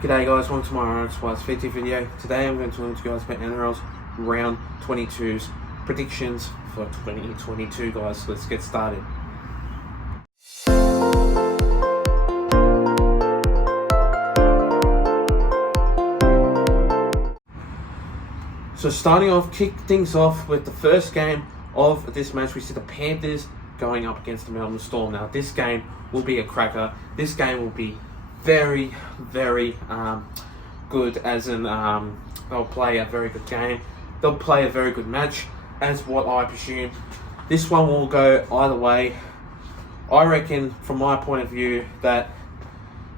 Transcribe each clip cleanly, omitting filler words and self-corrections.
G'day guys, welcome to my Nrl Round video. Today I'm going to talk to you guys about Nrl's Round 22's predictions for 2022 guys. Let's get started. So starting off, kick things off with the first game of this match. We see the Panthers going up against the Melbourne Storm. Now this game will be a cracker. This game will be very good, as in they'll play a very good game. They'll play a very good match, as what I presume. This one will go either way. I reckon, from my point of view, that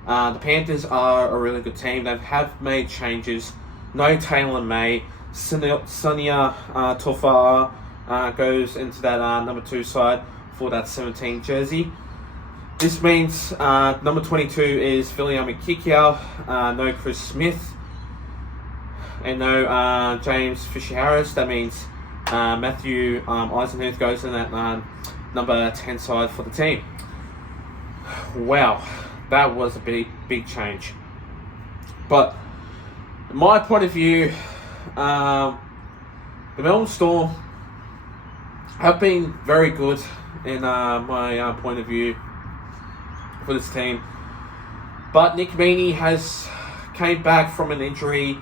the Panthers are a really good team. They have made changes. No Taylor May. Sonia Tofa goes into that number 2 side for that 17 jersey. This means number 22 is Viliami Kikiau, no Chris Smith, and no James Fisher-Harris. That means Matthew Eisenhuth goes in that number 10 side for the team. Wow, that was a big change. But in my point of view, the Melbourne Storm have been very good in my point of view for this team, but Nick Meaney has came back from an injury.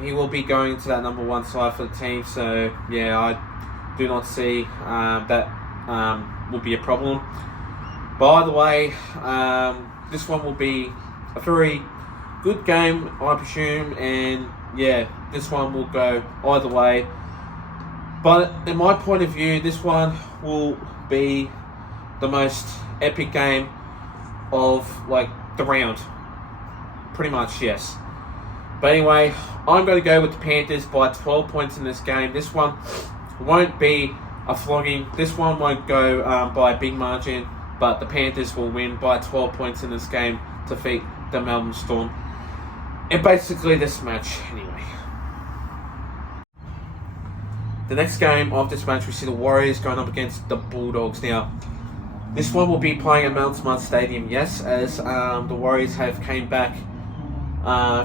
He will be going to that number 1 side for the team, so yeah, I do not see that will be a problem. By the way, this one will be a very good game, I presume, and yeah, this one will go either way. But in my point of view, this one will be the most epic game of the round, pretty much, yes. But anyway, I'm going to go with the Panthers by 12 points in this game. This one won't be a flogging. This one won't go by a big margin, but the Panthers will win by 12 points in this game to defeat the Melbourne Storm. And basically this match anyway. The next game of this match, we see the Warriors going up against the Bulldogs. Now, this one will be playing at Mount Smart Stadium, yes, as the Warriors have came back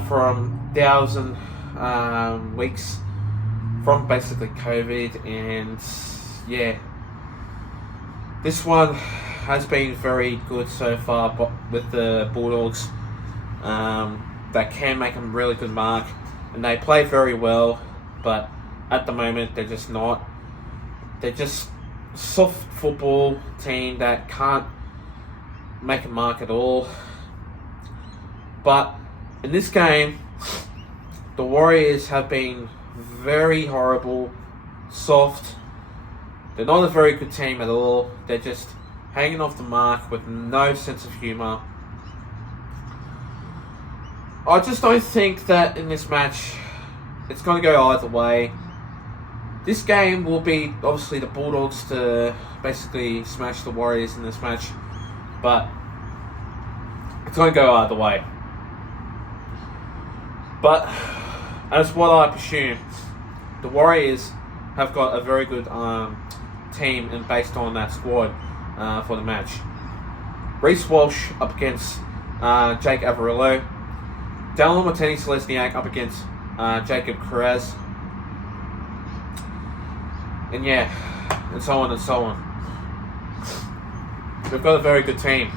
from 1,000 weeks from basically COVID, and yeah, this one has been very good so far, but with the Bulldogs, that can make a really good mark, and they play very well, but at the moment they're just not. They're just soft football team that can't make a mark at all. But in this game, the Warriors have been very horrible, soft. They're not a very good team at all. They're just hanging off the mark with no sense of humour. I just don't think that in this match it's going to go either way. This game will be obviously the Bulldogs to basically smash the Warriors in this match, but it's going to go either way. But as what I presume, the Warriors have got a very good team, and based on that squad for the match. Reece Walsh up against Jake Averillo. Dallin Watene-Selesniak up against Jacob Carraz. And yeah, and so on and so on. We've got a very good team.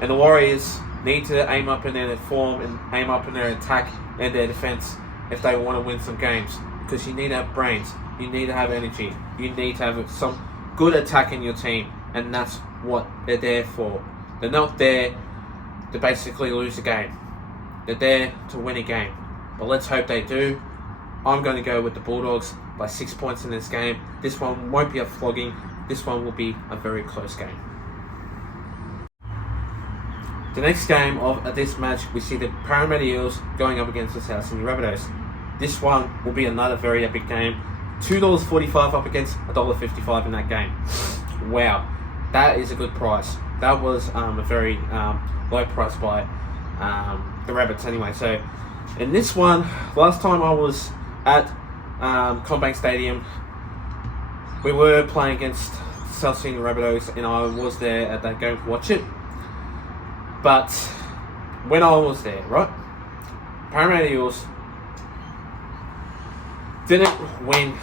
And the Warriors need to aim up in their form and aim up in their attack and their defense if they want to win some games. Because you need to have brains. You need to have energy. You need to have some good attack in your team. And that's what they're there for. They're not there to basically lose a game. They're there to win a game. But let's hope they do. I'm going to go with the Bulldogs by 6 points in this game. This one won't be a flogging. This one will be a very close game. The next game of this match, we see the Parramatta Eels going up against the South Sydney Rabbitohs. This one will be another very epic game. $2.45 up against $1.55 in that game. Wow, that is a good price. That was a very low price by the Rabbits anyway. So in this one, last time I was at Combank Stadium, we were playing against South Sydney Rabbitohs, and I was there at that game to watch it. But when I was there, right? Parramatta Eels didn't win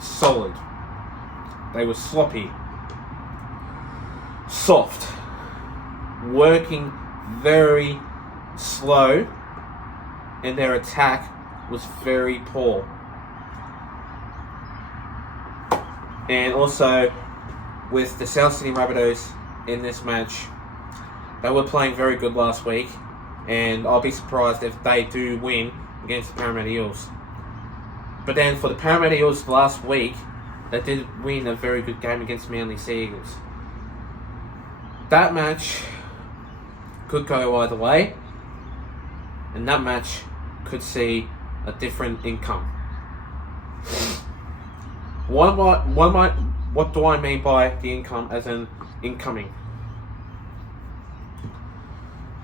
solid. They were sloppy, soft, working very slow, and their attack was very poor. And also, with the South Sydney Rabbitohs in this match, they were playing very good last week, and I'll be surprised if they do win against the Parramatta Eels. But then for the Parramatta Eels last week, they did win a very good game against Manly Seagulls. That match could go either way, and that match could see a different income. What do I mean by the income as in incoming?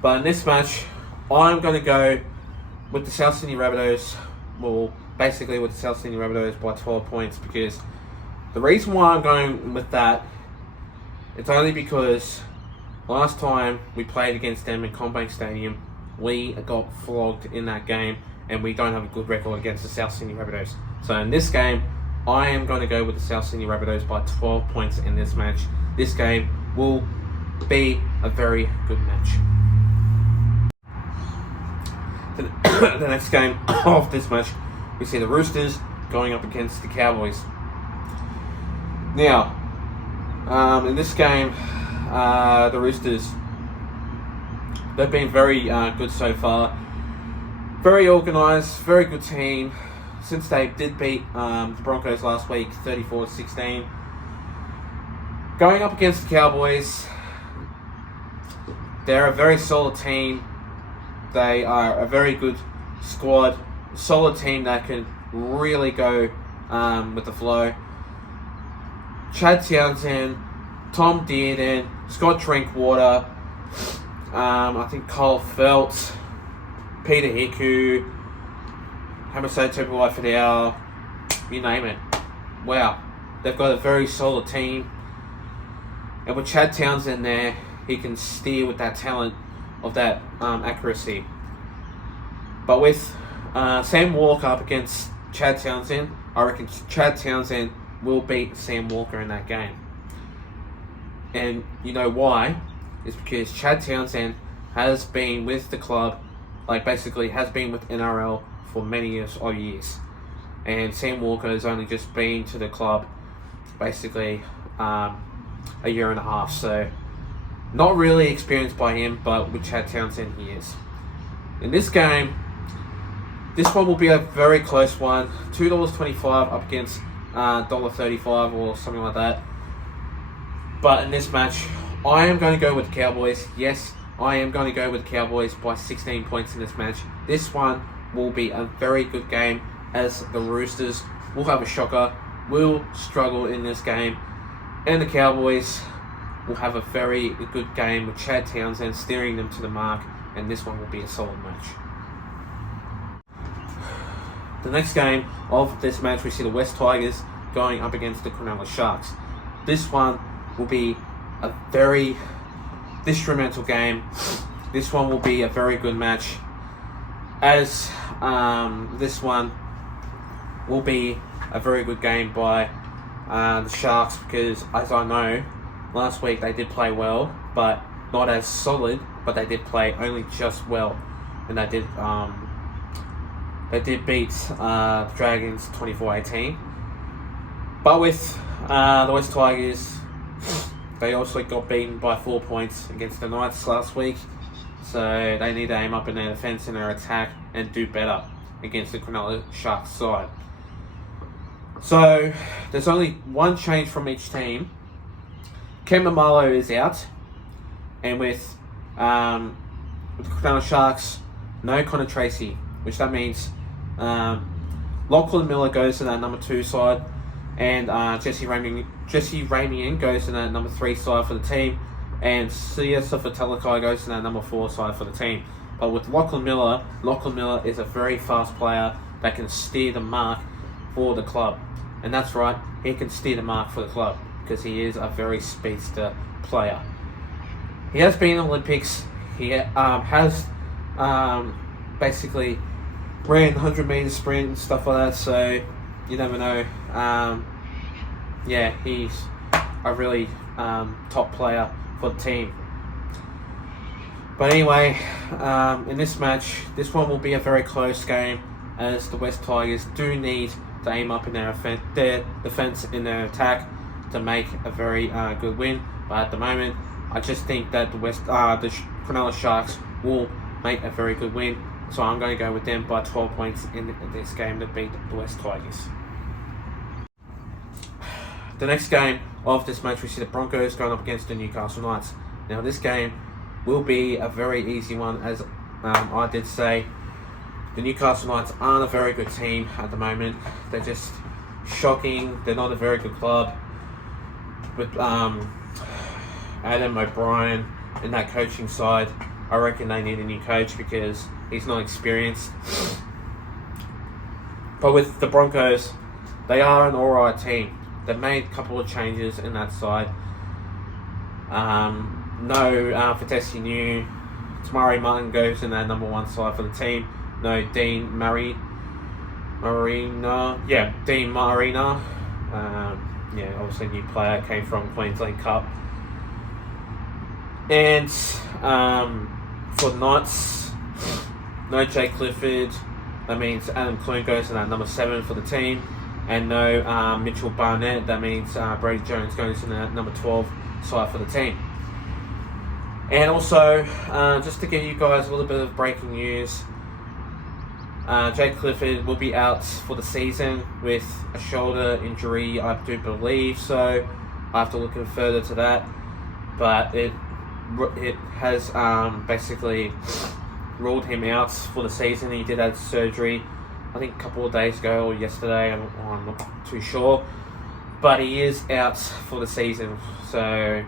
But in this match, I'm going to go with the South Sydney Rabbitohs. Well, basically with the South Sydney Rabbitohs by 12 points, because the reason why I'm going with that, it's only because last time we played against them in CommBank Stadium, we got flogged in that game, and we don't have a good record against the South Sydney Rabbitohs. So in this game, I am going to go with the South Sydney Rabbitohs by 12 points in this match. This game will be a very good match. The next game of this match, we see the Roosters going up against the Cowboys. Now, in this game, the Roosters, they've been very good so far. Very organised, very good team. Since they did beat the Broncos last week, 34-16. Going up against the Cowboys, they're a very solid team. They are a very good squad, solid team that can really go with the flow. Chad Townsend, Tom Dearden, Scott Drinkwater, I think Cole Feldt, Peter Hiku, Hamiso Tupuai-Fidel, you name it. Wow, they've got a very solid team. And with Chad Townsend there, he can steer with that talent of that accuracy. But with Sam Walker up against Chad Townsend, I reckon Chad Townsend will beat Sam Walker in that game. And you know why? It's because Chad Townsend has been with the club, like basically has been with NRL for many years. And Sam Walker has only just been to the club basically a year and a half. So not really experienced by him, but with Chad Townsend he is. In this game, this one will be a very close one. $2.25 up against $1.35 or something like that. But in this match, I am going to go with the Cowboys. Yes, I am going to go with the Cowboys by 16 points in this match. This one will be a very good game, as the Roosters will have a shocker, will struggle in this game, and the Cowboys will have a very good game with Chad Townsend steering them to the mark, and this one will be a solid match. The next game of this match, we see the West Tigers going up against the Cronulla Sharks. This one will be a very instrumental game. This one will be a very good match, as this one will be a very good game by the Sharks, because as I know, last week they did play well, but not as solid, but they did play only just well, and they did beat the Dragons 24-18. But with the West Tigers, they also got beaten by 4 points against the Knights last week. So they need to aim up in their defence and their attack and do better against the Cronulla Sharks side. So there's only one change from each team. Ken Mamalo is out. And with the Cronulla Sharks, no Connor Tracy, which that means Lachlan Miller goes to that number 2 side, and Jesse Ramian goes to that number 3 side for the team, and Siasa Talakai goes to that number 4 side for the team. But with Lachlan Miller is a very fast player that can steer the mark for the club. And that's right, he can steer the mark for the club because he is a very speedster player. He has been in the Olympics. He has basically ran 100-meter sprint and stuff like that, so you never know. Yeah, he's a really top player for the team. But anyway, in this match, this one will be a very close game, as the West Tigers do need to aim up in their defense in their attack to make a very good win. But at the moment, I just think that the Cronulla Sharks will make a very good win. So I'm going to go with them by 12 points in this game to beat the West Tigers. The next game of this match, we see the Broncos going up against the Newcastle Knights. Now this game will be a very easy one, as I did say. The Newcastle Knights aren't a very good team at the moment. They're just shocking. They're not a very good club. With Adam O'Brien in that coaching side, I reckon they need a new coach because he's not experienced. But with the Broncos, they are an alright team. They've made a couple of changes in that side. No Fatesi New. Tamari Martin goes in that number one side for the team. No Dean Marina. Yeah, Dean Marina. Obviously a new player, came from Queensland Cup. And for the Knights, no Jake Clifford. That means Adam Clune goes in at number 7 for the team. And no Mitchell Barnett. That means Brady Jones goes in at number 12 side for the team. And also, just to give you guys a little bit of breaking news, Jake Clifford will be out for the season with a shoulder injury, I do believe. So I have to look further to that. But it has basically ruled him out for the season. He did have surgery, I think a couple of days ago or yesterday, I'm not too sure. But he is out for the season. So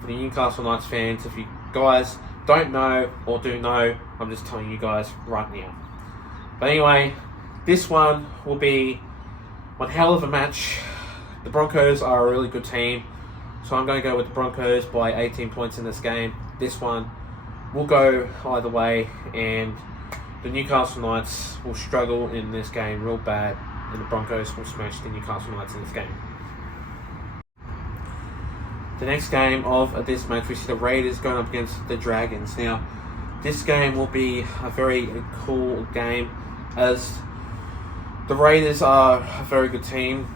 for the Newcastle Knights fans, if you guys don't know or do know, I'm just telling you guys right now. But anyway, this one will be one hell of a match. The Broncos are a really good team, so I'm going to go with the Broncos by 18 points in this game. This one will go either way, and the Newcastle Knights will struggle in this game real bad, and the Broncos will smash the Newcastle Knights in this game. The next game of this match, we see the Raiders going up against the Dragons. Now, this game will be a very cool game, as the Raiders are a very good team.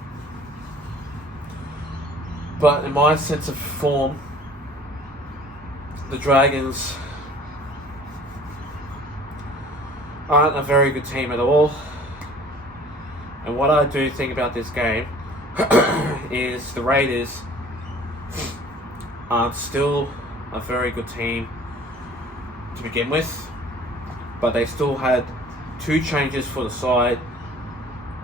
But in my sense of form, the Dragons aren't a very good team at all. And what I do think about this game is the Raiders aren't still a very good team to begin with, but they still had 2 changes for the side.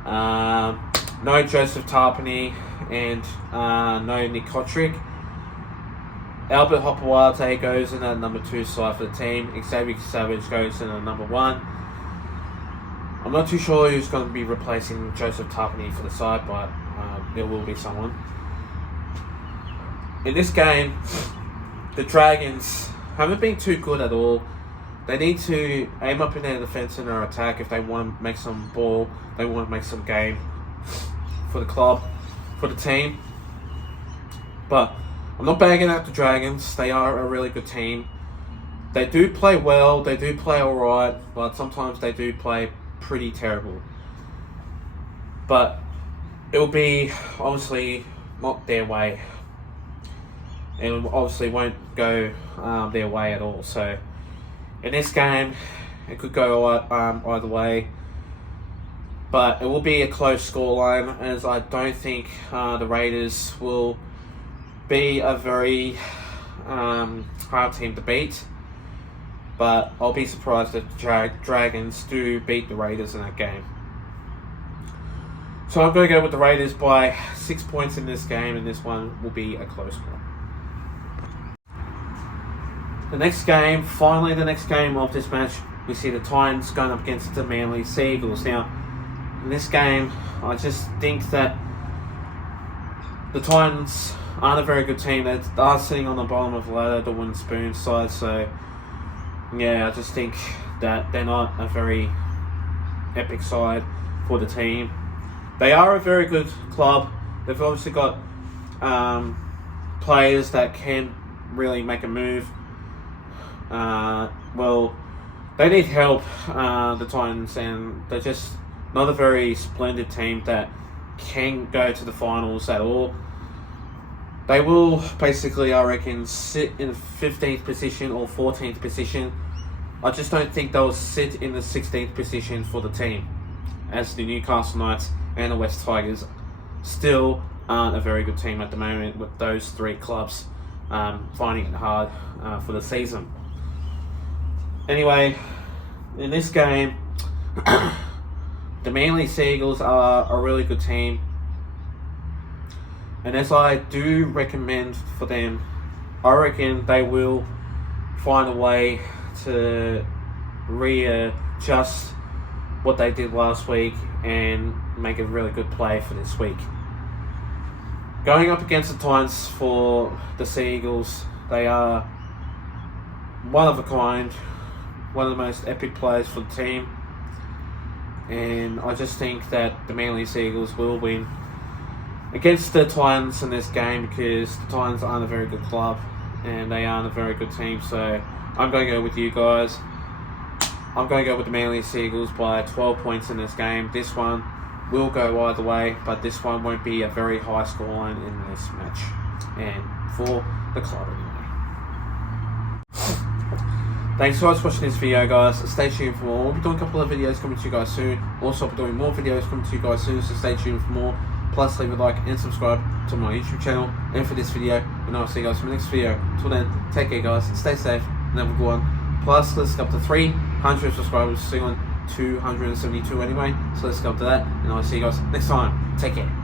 No Joseph Tarpany and no Nick Kotrick. Albert Hopewarte goes in at number 2 side for the team. Xavier Savage goes in at number 1. I'm not too sure who's going to be replacing Joseph Tarpany for the side, but there will be someone. In this game, the Dragons haven't been too good at all. They need to aim up in their defense and their attack if they want to make some ball, they want to make some game for the club, for the team. But I'm not bagging out the Dragons. They are a really good team. They do play well, they do play alright, but sometimes they do play pretty terrible. But it will be obviously not their way, and obviously won't go their way at all. So in this game, it could go either way, but it will be a close scoreline, as I don't think the Raiders will be a very hard team to beat. But I'll be surprised if the Dragons do beat the Raiders in that game. So I'm going to go with the Raiders by 6 points in this game, and this one will be a close one. The next game, finally the next game of this match, we see the Titans going up against the Manly Seagulls. Now, in this game, I just think that the Titans aren't a very good team. They are sitting on the bottom of the ladder, the wooden spoon side, so yeah, I just think that they're not a very epic side for the team. They are a very good club. They've obviously got players that can really make a move. Well, they need help, the Titans, and they're just not a very splendid team that can go to the finals at all. They will basically, I reckon, sit in the 15th position or 14th position. I just don't think they'll sit in the 16th position for the team, as the Newcastle Knights and the West Tigers still aren't a very good team at the moment, with those three clubs finding it hard for the season. Anyway, in this game, the Manly Seagulls are a really good team. And as I do recommend for them, I reckon they will find a way to readjust what they did last week and make a really good play for this week. Going up against the Titans for the Seagulls, they are one of a kind, one of the most epic players for the team. And I just think that the Manly Seagulls will win against the Titans in this game, because the Titans aren't a very good club and they aren't a very good team. So I'm going to go with you guys. I'm going to go with the Manly Seagulls by 12 points in this game. This one will go either way, but this one won't be a very high scoreline in this match, and for the club anyway. Thanks so much for watching this video, guys. Stay tuned for more. We'll be doing a couple of videos coming to you guys soon. Also, I'll be doing more videos coming to you guys soon, so stay tuned for more. Plus, leave a like and subscribe to my YouTube channel. And for this video, and I'll see you guys in the next video. Till then, take care, guys. Stay safe and have a good one. Plus, let's go up to 300 subscribers. Still on 272 anyway. So let's go up to that. And I'll see you guys next time. Take care.